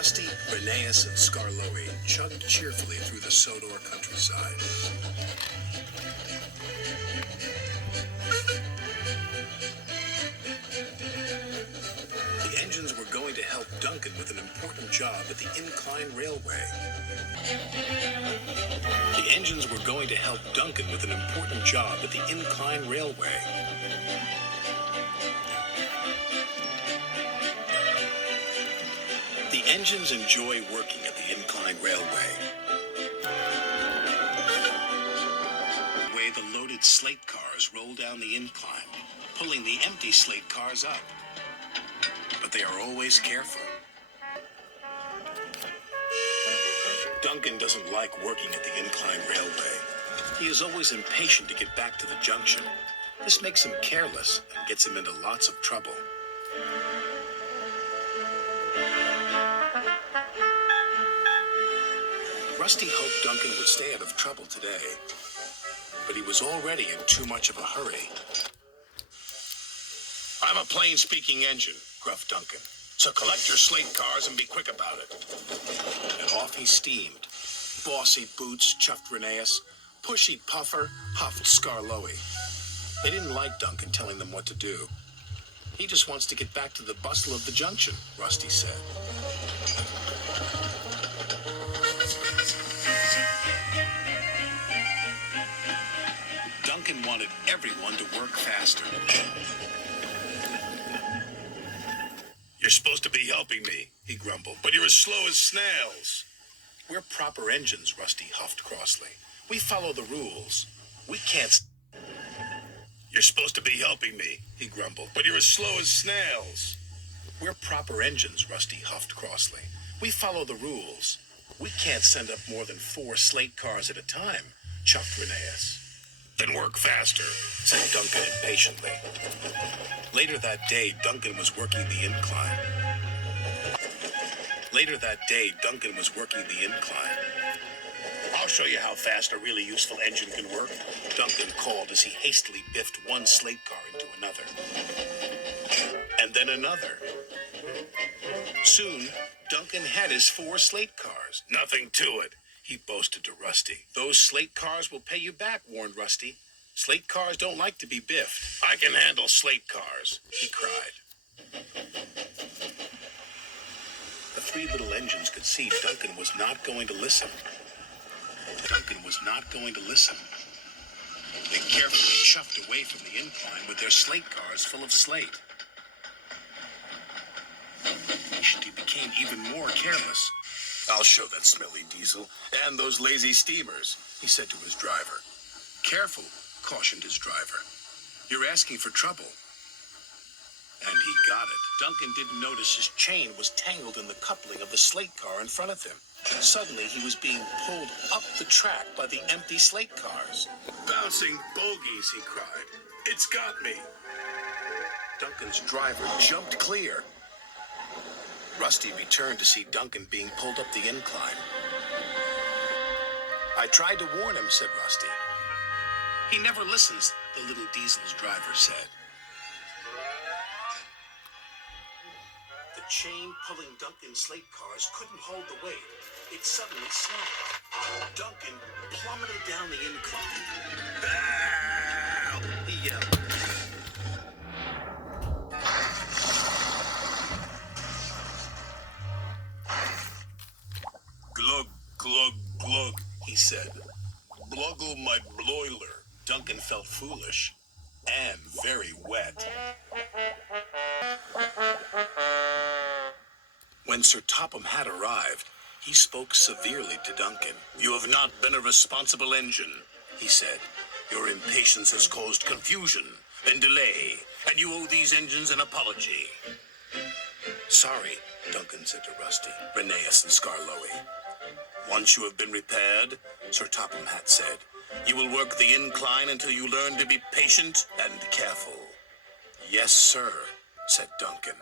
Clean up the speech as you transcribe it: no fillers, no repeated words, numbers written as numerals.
Rusty, Rheneas, and Skarloey chugged cheerfully through the Sodor countryside. The engines were going to help Duncan with an important job at the Incline Railway. The engines were going to help Duncan with an important job at the Incline Railway. The engines enjoy working at the Incline Railway. The way the loaded slate cars roll down the incline, pulling the empty slate cars up. But they are always careful. Duncan doesn't like working at the Incline Railway. He is always impatient to get back to the junction. This makes him careless and gets him into lots of trouble. Rusty hoped Duncan would stay out of trouble today, but he was already in too much of a hurry. "I'm a plain-speaking engine," gruffed Duncan, "so collect your slate cars and be quick about it." And off he steamed. Bossy Boots chuffed Rheneas. Pushy Puffer puffed Skarloey. They didn't like Duncan telling them what to do. "He just wants to get back to the bustle of the junction," Rusty said. Duncan wanted everyone to work faster. "You're supposed to be helping me," he grumbled, "but you're as slow as snails." "We're proper engines," Rusty huffed crossly. "We follow the rules. We can't..." "You're supposed to be helping me," he grumbled, "but you're as slow as snails." "We're proper engines," Rusty huffed crossly. "We follow the rules. We can't send up more than 4 slate cars at a time," chuffed Rheneas. "Then work faster," said Duncan impatiently. Later that day, Duncan was working the incline. "I'll show you how fast a really useful engine can work," Duncan called as he hastily biffed one slate car into another. And then another. Soon, Duncan had his 4 slate cars. "Nothing to it," he boasted to Rusty. "Those slate cars will pay you back," warned Rusty. "Slate cars don't like to be biffed." "I can handle slate cars," he cried. The 3 little engines could see Duncan was not going to listen. They carefully chuffed away from the incline with their slate cars full of slate. He became even more careless. "I'll show that smelly diesel and those lazy steamers," he said to his driver. "Careful," cautioned his driver. "You're asking for trouble." And he got it. Duncan didn't notice his chain was tangled in the coupling of the slate car in front of him. Suddenly, he was being pulled up the track by the empty slate cars. "Bouncing bogies," he cried. "It's got me." Duncan's driver jumped clear. Rusty returned to see Duncan being pulled up the incline. "I tried to warn him," said Rusty. "He never listens," the little diesel's driver said. The chain pulling Duncan's slate cars couldn't hold the weight. It suddenly snapped. Duncan plummeted down the incline. "Ow!" he yelled. "Glug, glug, glug," he said. "Bluggle my bloiler." Duncan felt foolish and very wet. When Sir Topham had arrived, he spoke severely to Duncan. "You have not been a responsible engine," he said. "Your impatience has caused confusion and delay, and you owe these engines an apology." "Sorry," Duncan said to Rusty, Rheneas, and Skarloey. "Once you have been repaired," Sir Topham Hatt said, "you will work the incline until you learn to be patient and careful." "Yes, sir," said Duncan.